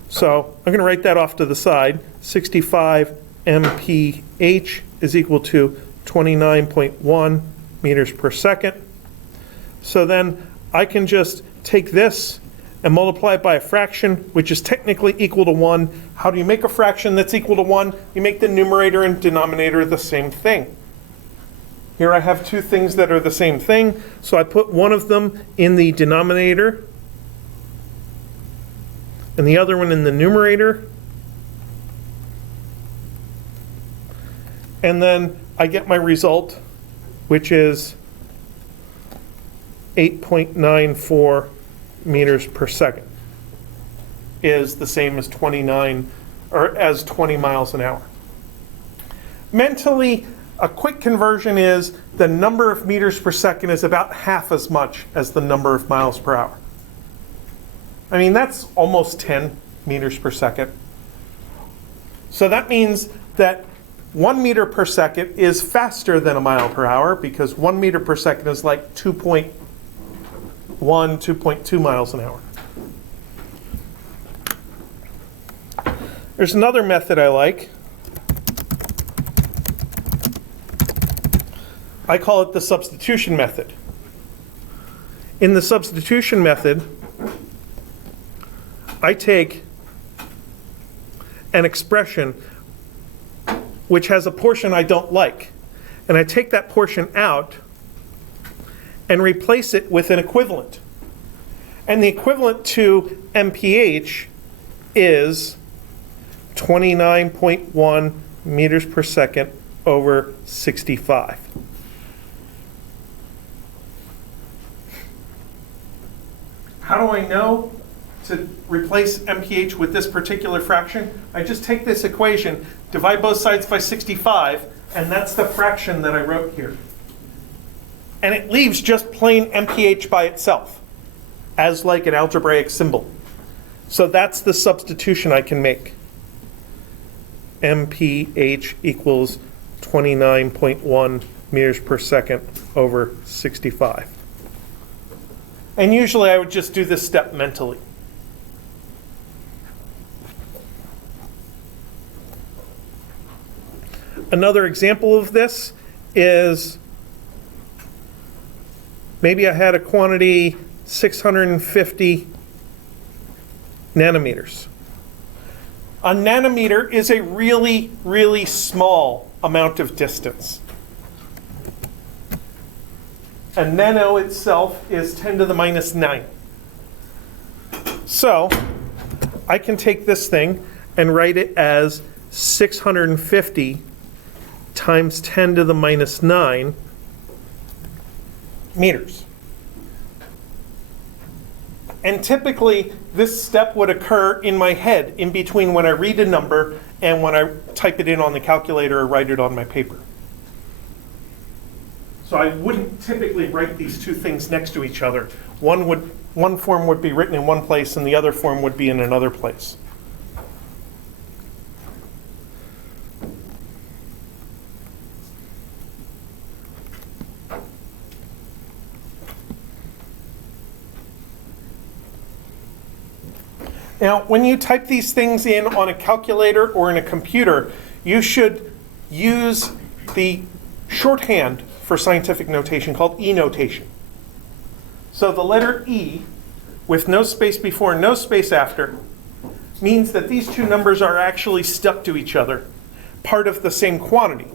So I'm going to write that off to the side. 65 mph is equal to 29.1 meters per second. So then I can just take this and multiply it by a fraction, which is technically equal to 1. How do you make a fraction that's equal to 1? You make the numerator and denominator the same thing. Here I have two things that are the same thing, so I put one of them in the denominator and the other one in the numerator. And then I get my result, which is 8.94 meters per second, is the same as 20 miles an hour. Mentally, a quick conversion is the number of meters per second is about half as much as the number of miles per hour. I mean, that's almost 10 meters per second. So that means that 1 meter per second is faster than a mile per hour, because 1 meter per second is like 2.1, 2.2 miles an hour. There's another method I like. I call it the substitution method. In the substitution method, I take an expression which has a portion I don't like, and I take that portion out and replace it with an equivalent. And the equivalent to mph is 29.1 meters per second over 65. How do I know to replace mph with this particular fraction? I just take this equation, divide both sides by 65, and that's the fraction that I wrote here. And it leaves just plain mph by itself, as like an algebraic symbol. So that's the substitution I can make. mph equals 29.1 meters per second over 65. And usually I would just do this step mentally. Another example of this is maybe I had a quantity 650 nanometers. A nanometer is a really, really small amount of distance. A nano itself is 10 to the minus 9. So I can take this thing and write it as 650 times 10 to the minus 9 meters. And typically, this step would occur in my head in between when I read a number and when I type it in on the calculator or write it on my paper. So I wouldn't typically write these two things next to each other. One form would be written in one place and the other form would be in another place. Now, when you type these things in on a calculator or in a computer, you should use the shorthand for scientific notation called E notation. So the letter E, with no space before and no space after, means that these two numbers are actually stuck to each other, part of the same quantity.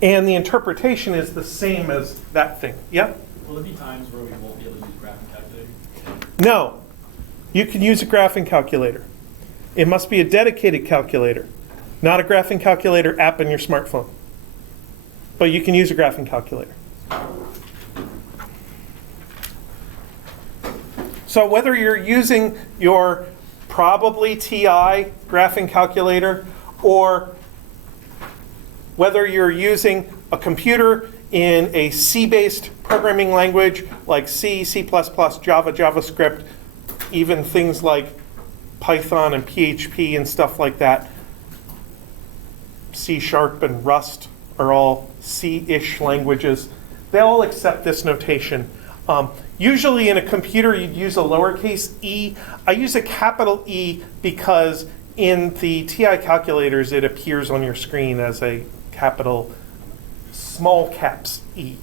And the interpretation is the same as that thing. Yeah? Will there be times where we won't be able to use a graphing calculator? No. You can use a graphing calculator. It must be a dedicated calculator, not a graphing calculator app in your smartphone. But you can use a graphing calculator. So whether you're using your probably TI graphing calculator or whether you're using a computer in a C-based programming language like C, C++, Java, JavaScript, even things like Python and PHP and stuff like that, C# and Rust are all C-ish languages. They all accept this notation. Usually in a computer you'd use a lowercase e. I use a capital E because in the TI calculators it appears on your screen as a capital small caps E.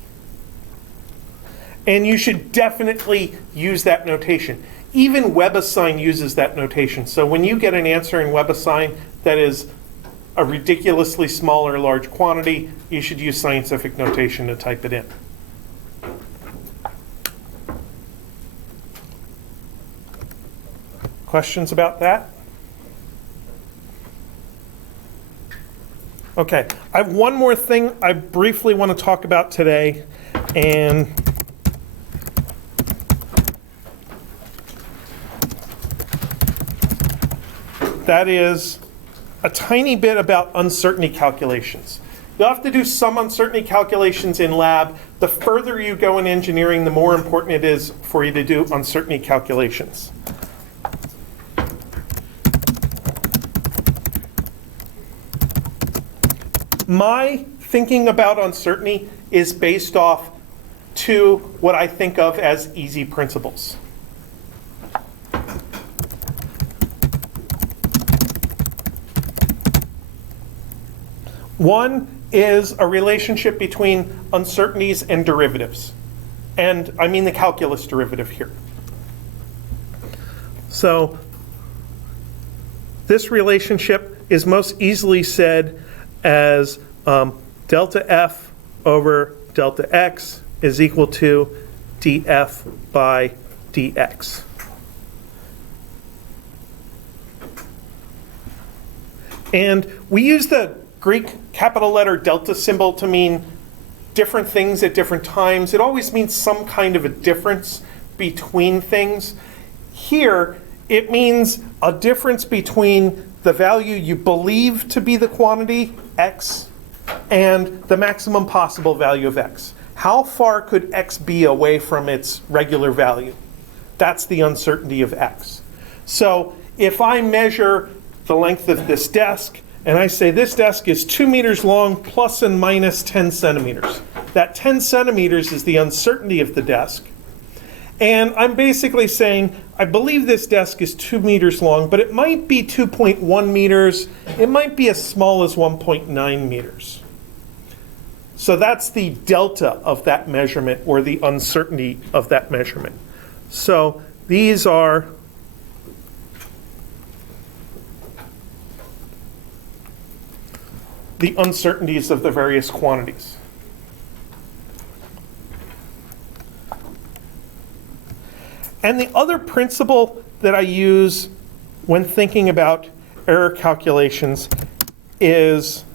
And you should definitely use that notation. Even WebAssign uses that notation. So when you get an answer in WebAssign that is a ridiculously small or large quantity, you should use scientific notation to type it in. Questions about that? Okay, I have one more thing I briefly want to talk about today, and that is a tiny bit about uncertainty calculations. You'll have to do some uncertainty calculations in lab. The further you go in engineering, the more important it is for you to do uncertainty calculations. My thinking about uncertainty is based off to what I think of as easy principles. One is a relationship between uncertainties and derivatives. And I mean the calculus derivative here. So this relationship is most easily said as delta f over delta x is equal to df by dx. And we use the Greek capital letter delta symbol to mean different things at different times. It always means some kind of a difference between things. Here, it means a difference between the value you believe to be the quantity, x, and the maximum possible value of x. How far could x be away from its regular value? That's the uncertainty of x. So if I measure the length of this desk, and I say this desk is 2 meters long plus and minus 10 centimeters. That 10 centimeters is the uncertainty of the desk. And I'm basically saying, I believe this desk is 2 meters long, but it might be 2.1 meters. It might be as small as 1.9 meters. So that's the delta of that measurement, or the uncertainty of that measurement. So these are the uncertainties of the various quantities. And the other principle that I use when thinking about error calculations is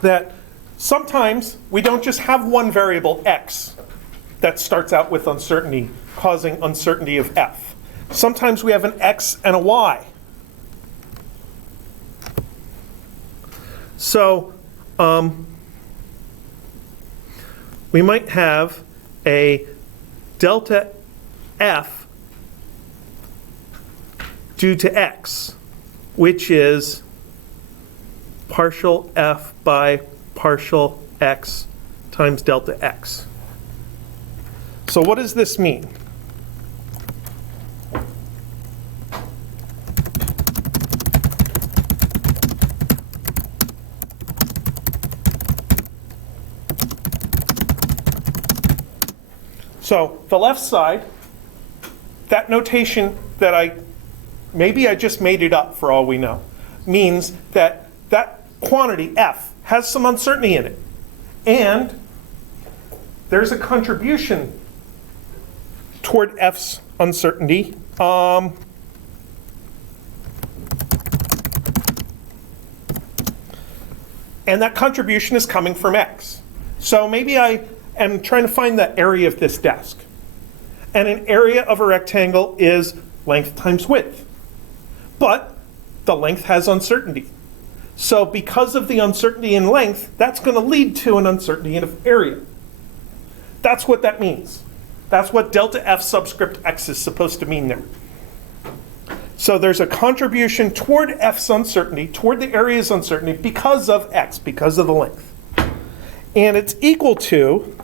that sometimes we don't just have one variable, x, that starts out with uncertainty, causing uncertainty of f. Sometimes we have an x and a y. So we might have a delta f due to x, which is partial f by partial x times delta x. So what does this mean? So the left side, that notation that maybe I just made it up for all we know, means that that quantity f has some uncertainty in it. And there's a contribution toward f's uncertainty. And that contribution is coming from x. So maybe I am trying to find the area of this desk. And an area of a rectangle is length times width. But the length has uncertainty. So because of the uncertainty in length, that's going to lead to an uncertainty in area. That's what that means. That's what delta F subscript X is supposed to mean there. So there's a contribution toward F's uncertainty, toward the area's uncertainty because of X, because of the length. And it's equal to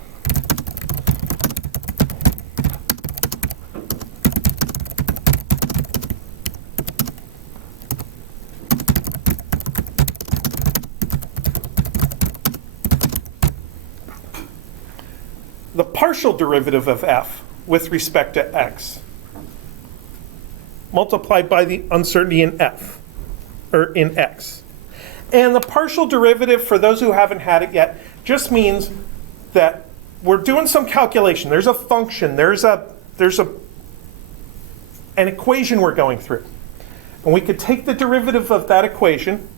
the partial derivative of F with respect to X multiplied by the uncertainty in F, or in X. And the partial derivative, for those who haven't had it yet, just means that we're doing some calculation. There's a function, there's an equation we're going through. And we could take the derivative of that equation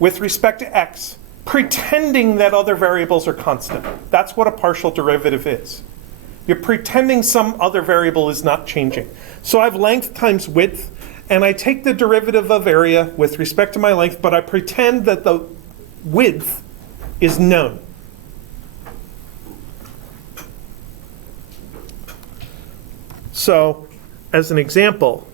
with respect to X, pretending that other variables are constant. That's what a partial derivative is. You're pretending some other variable is not changing. So I have length times width, and I take the derivative of area with respect to my length, but I pretend that the width is known. So, as an example,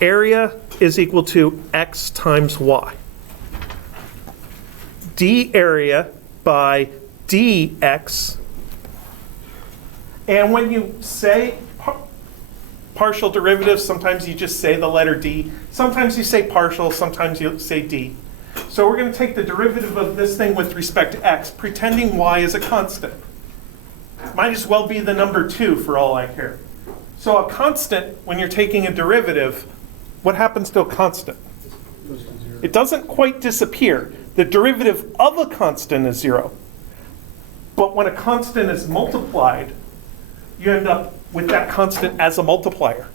area is equal to X times Y. D area by dx. And when you say partial derivatives, sometimes you just say the letter d. Sometimes you say partial, sometimes you say d. So we're going to take the derivative of this thing with respect to x, pretending y is a constant. Might as well be the number 2 for all I care. So a constant, when you're taking a derivative, what happens to a constant? It doesn't quite disappear. The derivative of a constant is 0. But when a constant is multiplied, you end up with that constant as a multiplier.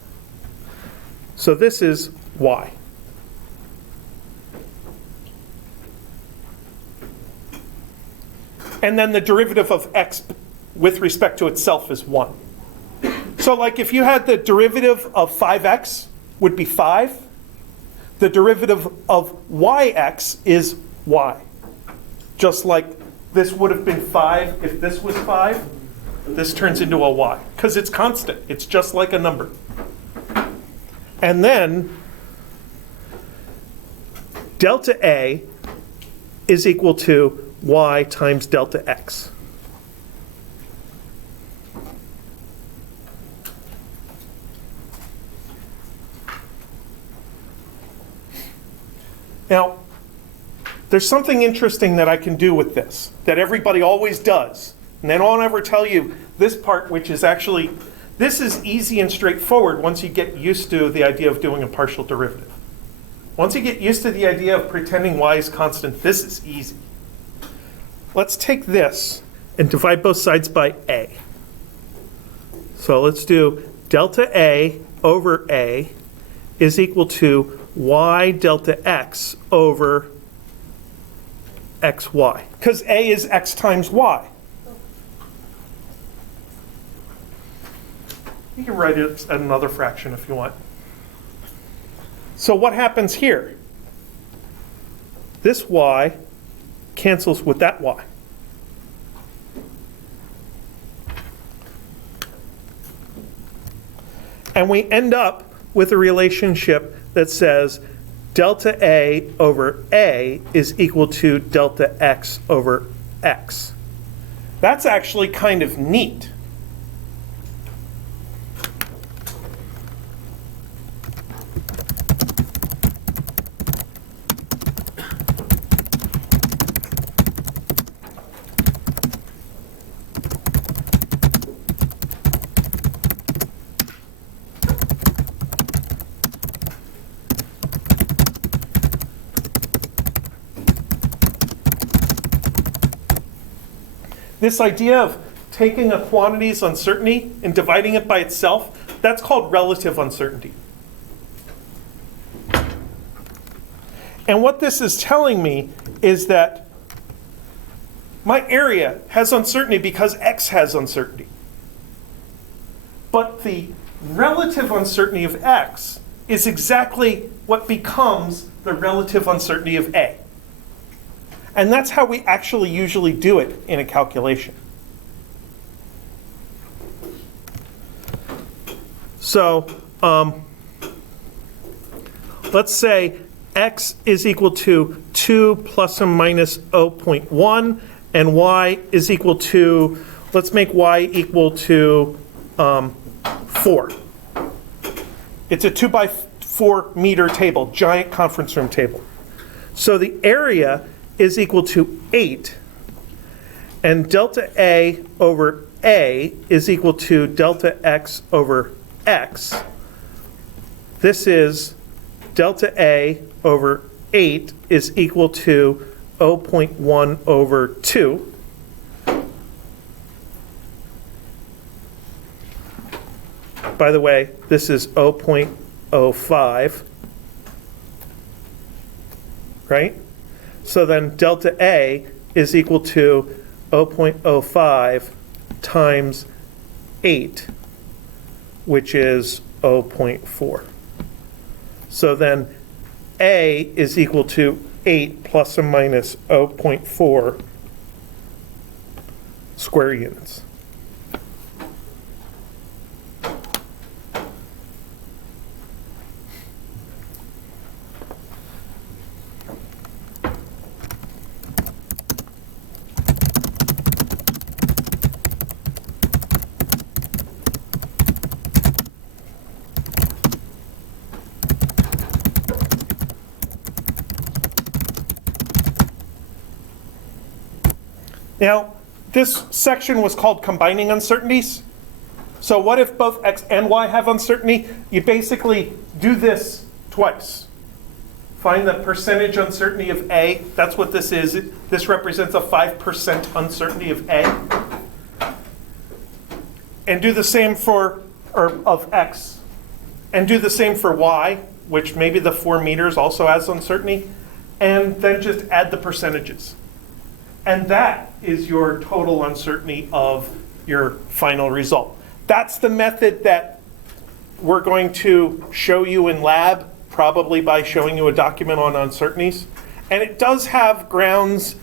So this is y. And then the derivative of x with respect to itself is 1. So like if you had the derivative of 5x would be 5. The derivative of yx is y. Just like this would have been 5 if this was 5. This turns into a y, because it's constant. It's just like a number. And then delta A is equal to y times delta x. Now, there's something interesting that I can do with this, that everybody always does. And they don't ever tell you this part, which is actually, this is easy and straightforward once you get used to the idea of doing a partial derivative. Once you get used to the idea of pretending y is constant, this is easy. Let's take this and divide both sides by a. So let's do delta a over a is equal to y delta x over xy, because a is x times y. You can write it at another fraction if you want. So what happens here? This y cancels with that y. And we end up with a relationship that says delta A over A is equal to delta X over X. That's actually kind of neat. This idea of taking a quantity's uncertainty and dividing it by itself, that's called relative uncertainty. And what this is telling me is that My area has uncertainty because X has uncertainty. But the relative uncertainty of X is exactly what becomes the relative uncertainty of A. And that's how we actually usually do it in a calculation. So let's say X is equal to 2 plus or minus 0.1, and Y is equal to, let's make Y equal to 4. It's a 2 by 4 meter table, giant conference room table. So the area is equal to 8, and delta A over A is equal to delta X over X. This is delta A over 8 is equal to 0.1 over 2. By the way, this is 0.05, right? So then delta A is equal to 0.05 times 8, which is 0.4. So then A is equal to 8 plus or minus 0.4 square units. Now, this section was called combining uncertainties. So what if both X and Y have uncertainty? You basically do this twice. Find the percentage uncertainty of A. That's what this is. This represents a 5% uncertainty of A. And do the same for, or of X. And do the same for Y, which maybe the 4 meters also has uncertainty. And then just add the percentages. And that is your total uncertainty of your final result. That's the method that we're going to show you in lab, probably by showing you a document on uncertainties. And it does have grounds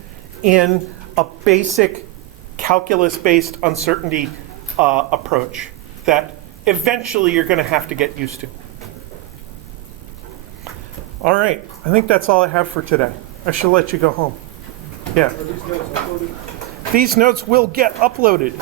in a basic calculus-based uncertainty approach that eventually you're going to have to get used to. All right, I think that's all I have for today. I should let you go home. Yeah. These notes will get uploaded.